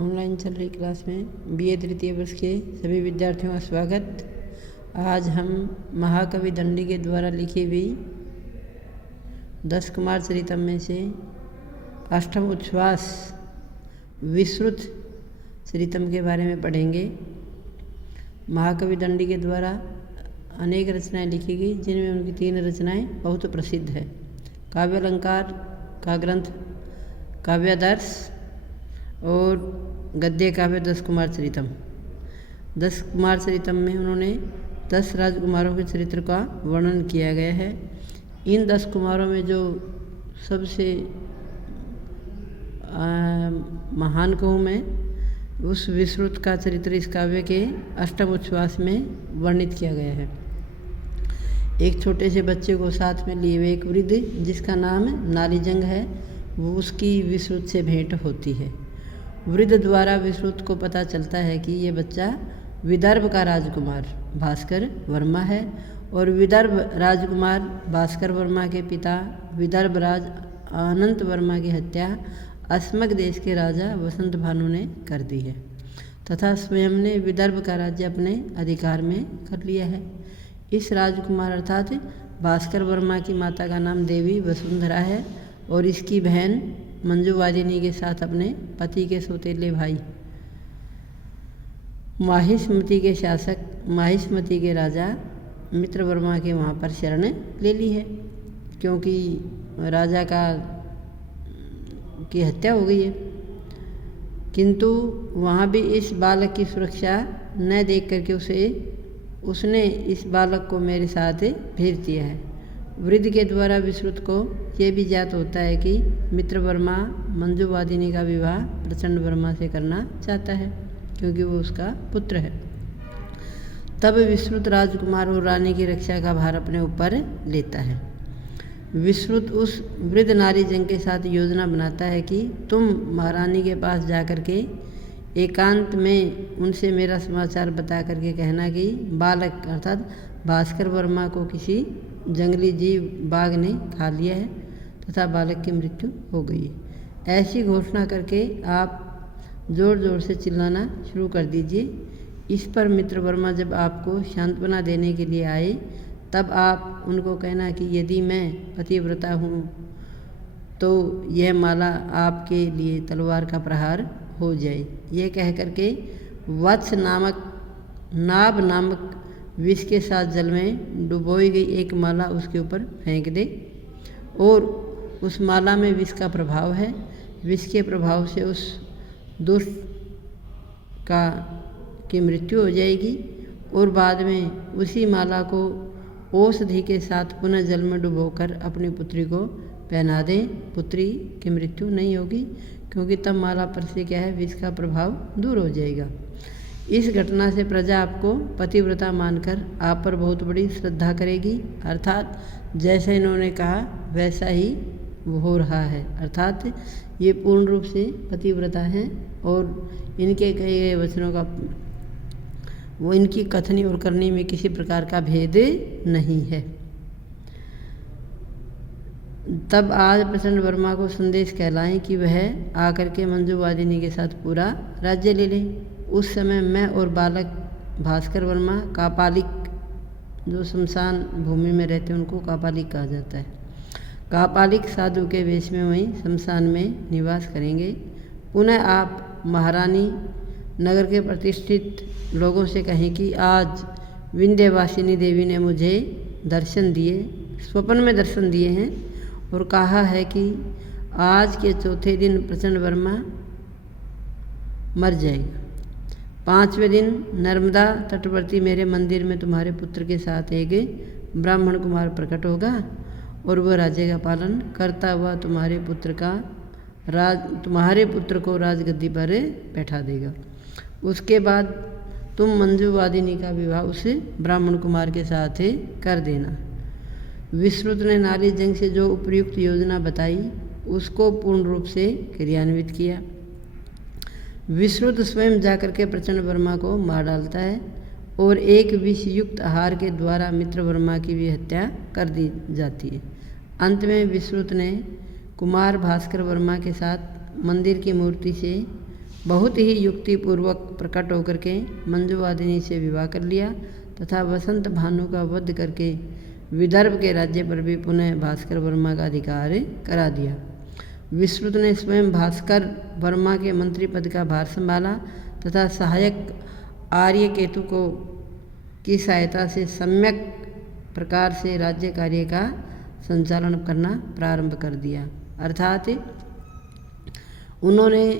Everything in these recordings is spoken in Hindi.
ऑनलाइन चल रही क्लास में बीए तृतीय वर्ष के सभी विद्यार्थियों का स्वागत। आज हम महाकवि दंडी के द्वारा लिखी हुई 10 कुमार चरितम में से अष्टम उच्छ्वास विश्रुत चरितम के बारे में पढ़ेंगे। महाकवि दंडी के द्वारा अनेक रचनाएं लिखी गई, जिनमें उनकी 3 रचनाएं बहुत प्रसिद्ध है। काव्यालंकार का ग्रंथ काव्यादर्श और गद्य काव्य 10 कुमार चरितम। 10 कुमार चरितम में उन्होंने 10 राजकुमारों के चरित्र का वर्णन किया गया है। इन 10 कुमारों में जो सबसे महान कहूँ मैं, उस विश्रुत का चरित्र इस काव्य के अष्टम उच्छ्वास में वर्णित किया गया है। एक छोटे से बच्चे को साथ में लिए हुए एक वृद्ध, जिसका नाम नालीजंग है, वो उसकी विश्रुत से भेंट होती है। वृद्ध द्वारा विश्रुत को पता चलता है कि ये बच्चा विदर्भ का राजकुमार भास्कर वर्मा है और विदर्भ राजकुमार भास्कर वर्मा के पिता विदर्भ राज अनंत वर्मा की हत्या अस्मक देश के राजा वसंत भानु ने कर दी है तथा स्वयं ने विदर्भ का राज्य अपने अधिकार में कर लिया है। इस राजकुमार अर्थात भास्कर वर्मा की माता का नाम देवी वसुंधरा है और इसकी बहन मंजुवादिनी के साथ अपने पति के सौतेले भाई माहिष्मति के शासक माहिष्मति के राजा मित्रवर्मा के वहाँ पर शरण ले ली है, क्योंकि राजा की हत्या हो गई है। किंतु वहाँ भी इस बालक की सुरक्षा न देख करके उसने इस बालक को मेरे साथ भेज दिया है। वृद्ध के द्वारा विश्रुत को ये भी ज्ञात होता है कि मित्रवर्मा मंजुवादिनी का विवाह प्रचंड वर्मा से करना चाहता है, क्योंकि वो उसका पुत्र है। तब विश्रुत राजकुमार और रानी की रक्षा का भार अपने ऊपर लेता है। विश्रुत उस वृद्ध नारीजंग के साथ योजना बनाता है कि तुम महारानी के पास जाकर के एकांत में उनसे मेरा समाचार बता करके कहना कि बालक अर्थात भास्कर वर्मा को किसी जंगली जीव बाघ ने खा लिया है तथा बालक की मृत्यु हो गई है। ऐसी घोषणा करके आप ज़ोर ज़ोर से चिल्लाना शुरू कर दीजिए। इस पर मित्रवर्मा जब आपको सांत्वना देने के लिए आए, तब आप उनको कहना कि यदि मैं पतिव्रता हूँ तो यह माला आपके लिए तलवार का प्रहार हो जाए। यह कह करके वत्स नाभ नामक विष के साथ जल में डुबोई गई एक माला उसके ऊपर फेंक दे और उस माला में विष का प्रभाव है। विष के प्रभाव से उस दुष्ट की मृत्यु हो जाएगी और बाद में उसी माला को औषधि के साथ पुनः जल में डुबोकर अपनी पुत्री को पहना दें। पुत्री की मृत्यु नहीं होगी, क्योंकि तब माला पर से क्या है, विष का प्रभाव दूर हो जाएगा। इस घटना से प्रजा आपको पतिव्रता मानकर आप पर बहुत बड़ी श्रद्धा करेगी। अर्थात जैसा इन्होंने कहा वैसा ही हो रहा है, अर्थात ये पूर्ण रूप से पतिव्रता हैं और इनके कहे गए वचनों का वो इनकी कथनी और करनी में किसी प्रकार का भेद नहीं है। तब आज प्रचंड वर्मा को संदेश कहलाएं कि वह आकर के मंजुवादिनी के साथ पूरा राज्य ले ले। उस समय मैं और बालक भास्कर वर्मा कापालिक, जो शमशान भूमि में रहते हैं उनको कापालिक कहा जाता है, कापालिक साधु के वेश में वहीं शमशान में निवास करेंगे। पुनः आप महारानी नगर के प्रतिष्ठित लोगों से कहें कि आज विंध्यवासिनी देवी ने मुझे दर्शन दिए, स्वप्न में दर्शन दिए हैं और कहा है कि आज के चौथे दिन प्रचंड वर्मा मर जाएगा। 5वें दिन नर्मदा तटवर्ती मेरे मंदिर में तुम्हारे पुत्र के साथ एक ब्राह्मण कुमार प्रकट होगा और वह राज्य का पालन करता हुआ तुम्हारे पुत्र को राजगद्दी पर बैठा देगा। उसके बाद तुम मंजुवादिनी का विवाह उस ब्राह्मण कुमार के साथ कर देना। विश्रुत ने नालीजंग से जो उपयुक्त योजना बताई उसको पूर्ण रूप से क्रियान्वित किया। विश्रुत स्वयं जाकर के प्रचंड वर्मा को मार डालता है और एक विषयुक्त आहार के द्वारा मित्रवर्मा की भी हत्या कर दी जाती है। अंत में विश्रुत ने कुमार भास्कर वर्मा के साथ मंदिर की मूर्ति से बहुत ही युक्तिपूर्वक प्रकट होकर के मंजुवादिनी से विवाह कर लिया तथा वसंत भानु का वध करके विदर्भ के राज्य पर भी पुनः भास्कर वर्मा का अधिकार करा दिया। विश्रुत ने स्वयं भास्कर वर्मा के मंत्री पद का भार संभाला तथा सहायक आर्यकेतु को की सहायता से सम्यक प्रकार से राज्य कार्य का संचालन करना प्रारंभ कर दिया। अर्थात उन्होंने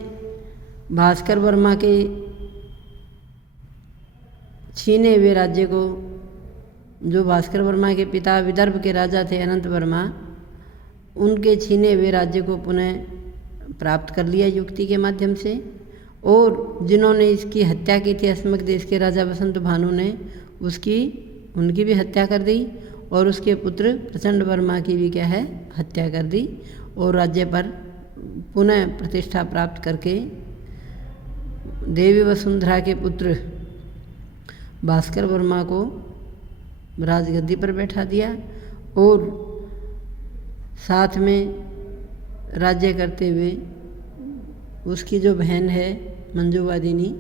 भास्कर वर्मा के छीने हुए राज्य को, जो भास्कर वर्मा के पिता विदर्भ के राजा थे अनंत वर्मा, उनके छीने हुए राज्य को पुनः प्राप्त कर लिया युक्ति के माध्यम से। और जिन्होंने इसकी हत्या की थी अस्मक देश के राजा वसंत भानु ने, उनकी भी हत्या कर दी और उसके पुत्र प्रचंड वर्मा की भी क्या है हत्या कर दी और राज्य पर पुनः प्रतिष्ठा प्राप्त करके देवी वसुंधरा के पुत्र भास्कर वर्मा को राजगद्दी पर बैठा दिया और साथ में राज्य करते हुए उसकी जो बहन है मंजुवादिनी,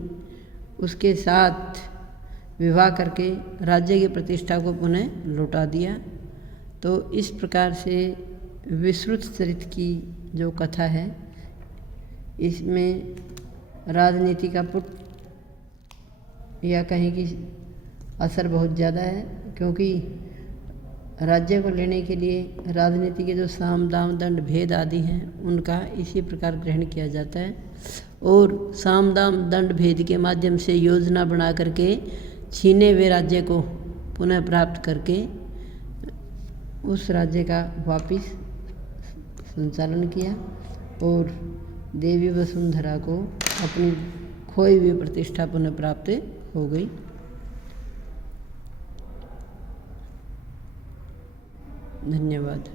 उसके साथ विवाह करके राज्य की प्रतिष्ठा को पुनः लौटा दिया। तो इस प्रकार से विश्रुत चरित्र की जो कथा है, इसमें राजनीति का पुट या कहें कि असर बहुत ज़्यादा है, क्योंकि राज्य को लेने के लिए राजनीति के जो साम दाम दंड भेद आदि हैं उनका इसी प्रकार ग्रहण किया जाता है और साम दाम दंड भेद के माध्यम से योजना बना करके छीने हुए राज्य को पुनः प्राप्त करके उस राज्य का वापिस संचालन किया और देवी वसुंधरा को अपनी खोई हुई प्रतिष्ठा पुनः प्राप्त हो गई। धन्यवाद।